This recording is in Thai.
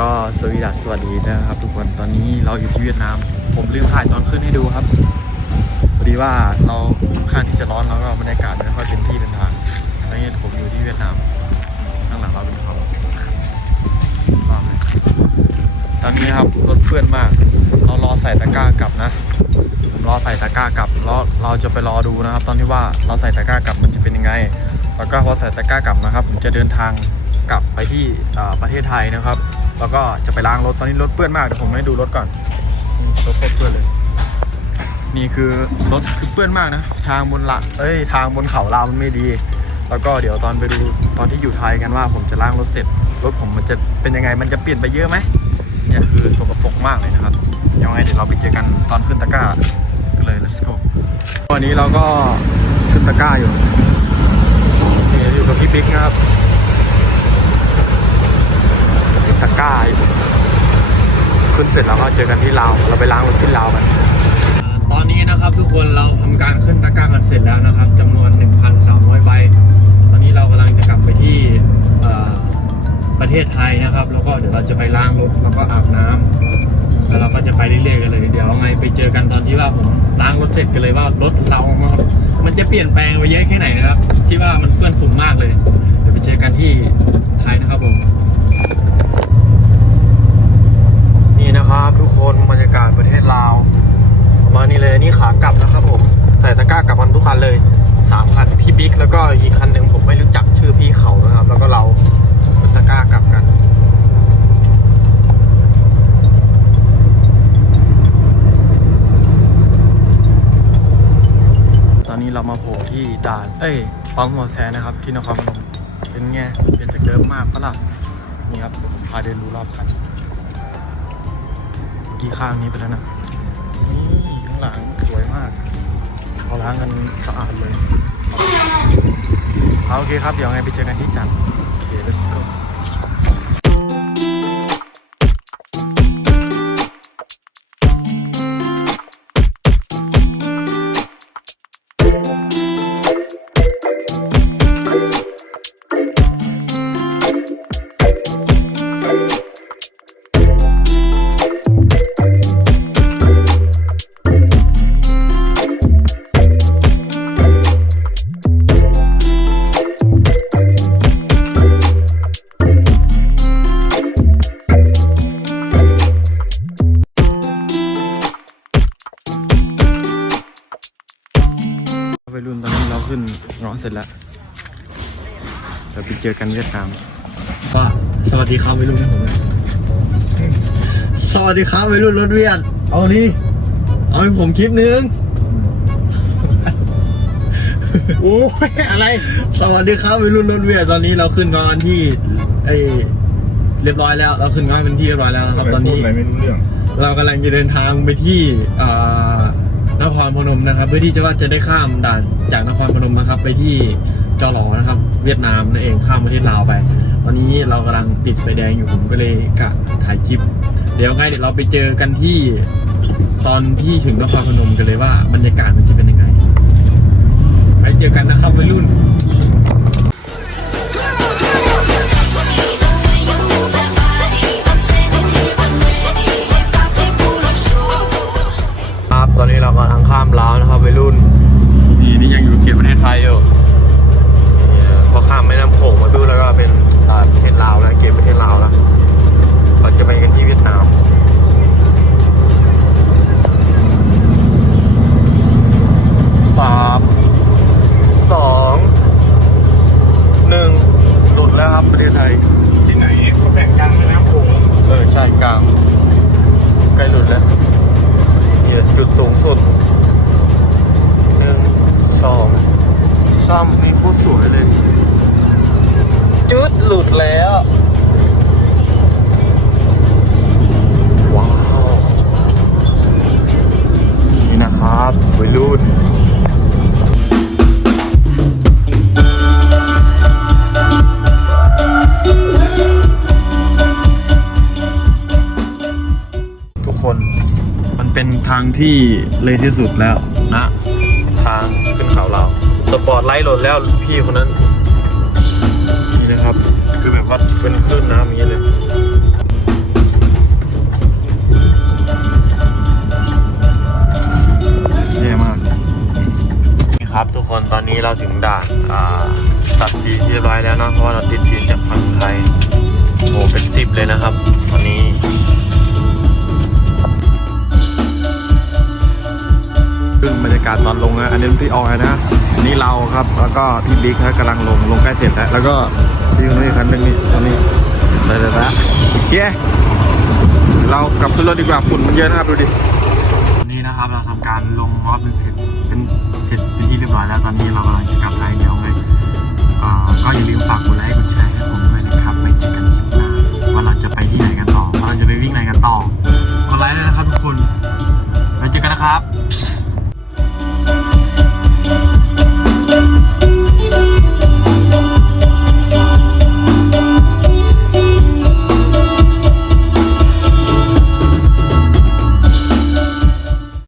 ก็สวีดัสสวัสดีนะครับ ทุกคนตอนนี้เราอยู่ที่เวียดนาม ผมลืมถ่ายตอนขึ้นให้ดูครับพอดีว่าเราค่อนข้างที่จะร้อนแล้วก็บรรยากาศไม่ค่อยเป็นที่เป็นทางตอนนี้ผมอยู่ที่เวียดนามข้างหลังเราเป็นเขาว้าวเลยตอนนี้ครับรถเพื่อนมาก เรารอใส่ตะกร้ากลับนะผมรอใส่ตะกร้ากลับแล้วเราจะไปรอดูนะครับ ตอนที่ว่าเราใส่ตะกร้ากลับมันจะเป็นยังไง แล้วก็พอใส่ตะกร้ากลับนะครับ ผมจะเดินทางกลับไปที่ประเทศไทยนะครับ แล้วก็จะไปล้างรถตอนนี้รถเปื้อนมากเดี๋ยวผมให้ดูรถก่อนรถโคตรเปื้อนเลย นี่คือรถคือเปื้อนมากนะ ทางบนละเอ้ยทางบนเขาลาวมันไม่ดี แล้วก็เดี๋ยวตอนไปดูตอนที่อยู่ไทยกันว่า ผมจะล้างรถเสร็จ รถผมมันจะเป็นยังไงมันจะเปลี่ยนไปเยอะไหมเนี่ยคือสกปรกมากเลยนะครับยังไงเดี๋ยวเราไปเจอกันตอนขึ้นตะกร้ากันเลย let's go วันนี้เราก็ขึ้นตะกร้าอยู่อยู่กับพี่บิ๊กนะครับขึ้นตะกร้าอยู่ขึ้น เสร็จแล้วก็เจอกันที่ลาวเราไปล้างรถที่ลาวกัน ตอนนี้นะครับทุกคนเราทำการขึ้นตะกร้ากันเสร็จแล้วนะครับจำนวน 1,300ใบตอนนี้เรากำลังจะกลับไปที่ประเทศไทยนะครับ แล้วก็เดี๋ยวเราจะไปล้างรถแล้วก็อาบน้ำแล้วเราก็จะไปเรื่อยๆกันเลย เดี๋ยวไงไปเจอกันตอนที่ว่าผมล้างรถเสร็จกันเลยว่ารถเรา มันจะเปลี่ยนแปลงไปเยอะแค่ไหนนะครับ ที่ว่ามันเปื้อนฝุ่นมากเลย เดี๋ยวไปเจอกันที่ไทยนะครับผม เอ้ยปั๊มหัวแสนะครับ ที่นครพนมเป็นไงเปลี่ยนจากเดิมมากปะล่ะนี่ครับพาเดินดูรอบคันกี่ข้างนี้ไปแล้วนะนี่ข้างหลังสวยมากเขาล้างกันสะอาดเลยเอาโอเคครับ เดี๋ยวไงไปเจอกันที่จันโอเค let's go ไปรุ่นตอนนี้เราขึ้นร้อนเสร็จแล้วเดี๋ยวไปเจอกันเวียดนามว่าสวัสดีครับไปรุ่นให้ผมนะสวัสดีครับวัยรุ่นรถเวียนเอานี่เอาให้ผมคลิปนึงโอ้ยอะไร สวัสดีครับวัยรุ่นรถเวียนตอนนี้เราขึ้นงานที่ไอเรียบร้อยแล้วเราขึ้นงานเป็นที่เรียบร้อยแล้วนะครับ ตอนนี้อะไรไม่รู้เรื่องเรากำลังจะเดินทางไปที่อ่า นครพนมนะครับ เพื่อที่จะว่าจะได้ข้ามด่านจากนครพนมนะครับ ไปที่จอหลอนะครับ เวียดนามนั่นเองข้ามประเทศลาวไปตอนนี้เรากำลังติดไฟแดงอยู่ผมก็เลยกะถ่ายคลิป เดี๋ยวไงเดี๋ยวเราไปเจอกันที่ตอนที่ถึงนครพนมกันเลยว่าบรรยากาศมันจะเป็นยังไงไปเจอกันนะครับวัยรุ่น นนี้เรากำลังข้ามลาวนะครับวัยรุ่น นี่นี่ยังอยู่เขตประเทศไทยอยู่นี่นะพอข้ามแม่น้ำโขงมาดูแล้วก็เป็นอ่าประเทศลาวแล้วเขตประเทศลาวแล้ว วัยรุ่นทุกคนมันเป็นทางที่เลยที่สุดแล้วนะ ทางขึ้นเขาเราสปอร์ตไลท์หล่นแล้วพี่คนนั้น เราถึงด่านอ่าตัดสีที่เรียบร้อยแล้วเนาะเพราะว่าเราติดสีจากฝั่งไทยโอ้เป็นสิบเลยนะครับตอนนี้ซึ่งบรรยากาศตอนลงนะอันนี้พี่ออยนะอันนี้เราครับ แล้วก็พี่บิ๊กนะกำลังลงลงใกล้เสร็จแล้วแล้วก็พี่คนนี้อีกคันหนึงนี่ตอนนี้ได้แล้วนะโอเคเรากลับขึ้นรถดีกว่าฝุ่นมันเยอะนะครับดูดินี่นะครับเราทำการลงรอบนึงเสร็จเป็น เสร็จเป็นที่เรียบร้อยแล้วตอนนี้เรากำลังจะกลับไทยเดี๋ยวไงก็อย่าลืมฝากกดไลค์กดแชร์